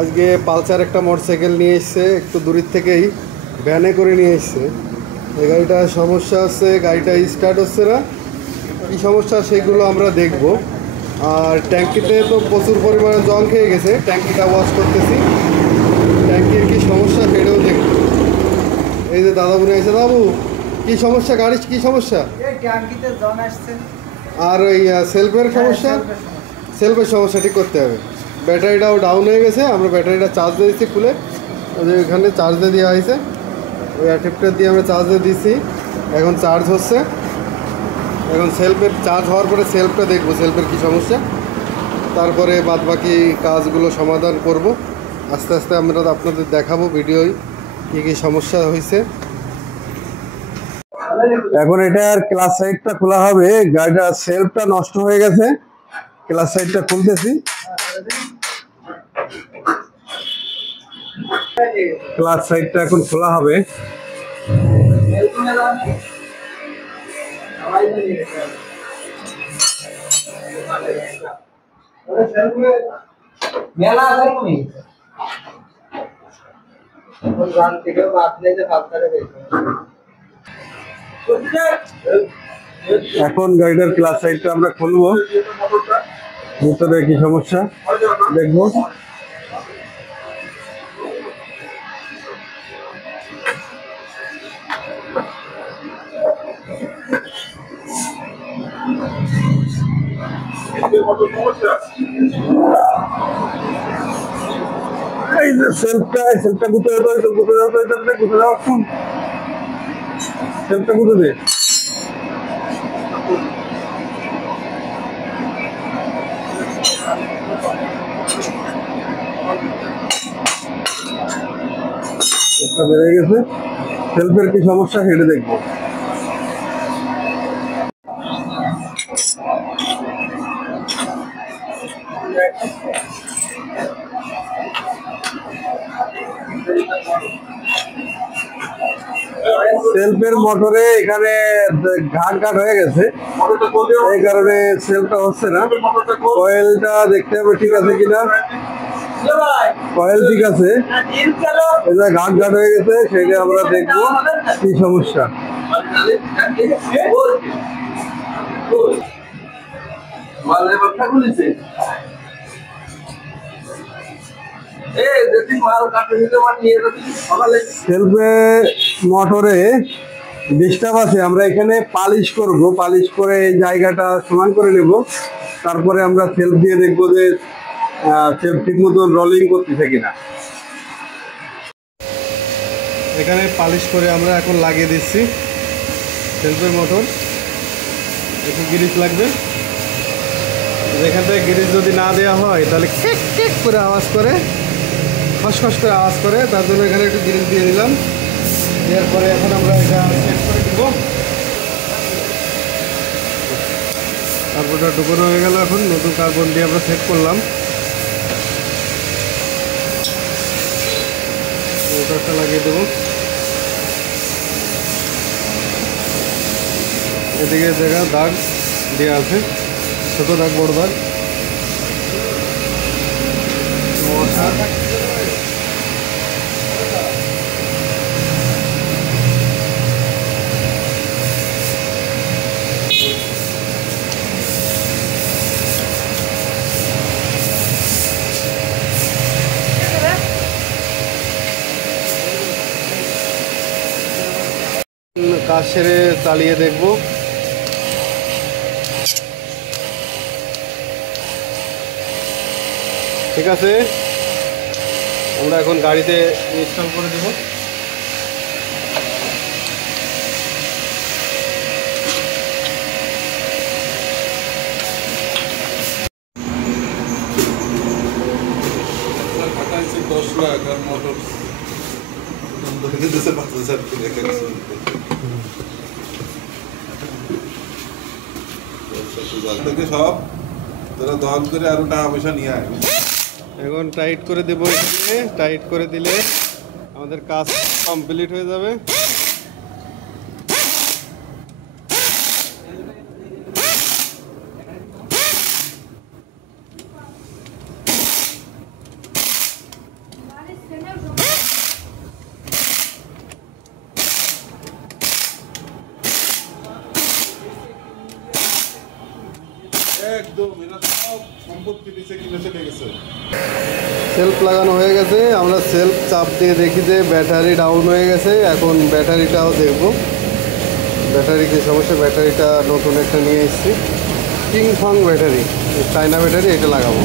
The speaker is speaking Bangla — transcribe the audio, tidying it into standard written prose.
আজকে পালসার একটা মোটরসাইকেল নিয়ে এসছে, একটু দূরের থেকেই ভ্যানে করে নিয়ে এসছে। এই গাড়িটার সমস্যা হচ্ছে, গাড়িটা স্টার্ট হচ্ছে না। কী সমস্যা সেগুলো আমরা দেখব। আর ট্যাঙ্কিতে তো প্রচুর পরিমাণে জল খেয়ে গেছে, ট্যাঙ্কিটা ওয়াশ করতেছি। ট্যাঙ্কির কী সমস্যা সেটাও দেখব। এই যে দাদা বোনে এসে, বাবু কী সমস্যা, গাড়ির কী সমস্যা? ট্যাঙ্কিতে জল আসছে। আর ওই সেলফের সমস্যা, সেলফের সমস্যা ঠিক করতে হবে। ব্যাটারিটাও ডাউন হয়ে গেছে, আমরা ব্যাটারিটা চার্জ দিয়ে দিচ্ছি খুলে, ওখানে চার্জ দিয়ে দেওয়া হয়েছে। ওই অ্যাডাপ্টার দিয়ে আমরা চার্জ দিয়ে দিচ্ছি, এখন চার্জ হচ্ছে। এখন সেলফের চার্জ হওয়ার পরে সেলফটা দেখবো, সেলফের কী সমস্যা, তারপরে বাদবাকি কাজগুলো সমাধান করব। আস্তে আস্তে আমরা আপনাদের দেখাবো ভিডিওয় কী কী সমস্যা হয়েছে। এখন এটার ক্লাস সাইডটা খোলা হবে, গাড়িটার সেলফটা নষ্ট হয়ে গেছে। ক্লাস সাইডটা খুলতেছি, ক্লাস সাইডটা এখন খোলা হবে। এখন গাড়িটার ক্লাস সাইডটা আমরা খুলবো, ভিতরে কি সমস্যা দেখবো। এই যে সেলফটা গুতে যাও, সেলফটা গুতে দে। বেড়ে গেছে, সেলফের কি সমস্যা সেটা দেখবো। সেলফের মোটরে এখানে ঘাট হয়ে গেছে, এই কারণে সেলফটা হচ্ছে না। কয়েলটা দেখতে হবে ঠিক আছে কিনা, কয়েল ঠিক আছে, এটা ঘাট হয়ে গেছে, সেটা আমরা দেখবো কি সমস্যা। সেলফে মোটরে ডিস্টার্ব আছে, আমরা এখানে পালিশ করব, পালিশ করে এই জায়গাটা সমান করে নেব, তারপরে আমরা সেলফ দিয়ে দেখবো যে সেলফ ঠিক মতন রোলিং করতেছে কিনা। এখানে পালিশ করে আমরা এখন লাগিয়ে দিচ্ছি সেলফের মোটর। একটু গ্রিজ লাগবে, যেখান থেকে গ্রিজ যদি না দেওয়া হয় তাহলে কেক কেক করে আওয়াজ করে, খসখস করে আওয়াজ করে, তার জন্য এখানে একটু গ্রিজ দিয়ে দিলাম। দেওয়ার পরে এখন আমরা এটা সেট করে দিব। কার্বনটা ঢুকানো হয়ে গেল, এখন নতুন কার্বন দিয়ে আমরা সেট করলাম। মোটরটা লাগিয়ে দেবো। এদিকে জায়গা দাগ দেওয়া আছে, ছোটো দাগ বড় দাগ। কাজ সেরে চালিয়ে দেখব। ঠিক আছে, আমরা এখন গাড়িতে ইনস্টল করে দেব। সব তোরা দল করে আরো টাকা পয়সা নিয়ে আয়। এখন টাইট করে দেবো, টাইট করে দিলে আমাদের কাজ কমপ্লিট হয়ে যাবে। একদম এরা সব সম্পত্তি নিচে কিনে চলে গেছে। সেলফ লাগানো হয়ে গেছে, আমরা সেলফ চাপ দিয়ে দেখি যে ব্যাটারি ডাউন হয়ে গেছে। এখন ব্যাটারিটাও দেখব, ব্যাটারি কি সমস্যা। ব্যাটারিটা নতুন একটা নিয়ে এসেছি, কিং ফং ব্যাটারি, চায়না ব্যাটারি, এটা লাগাবো।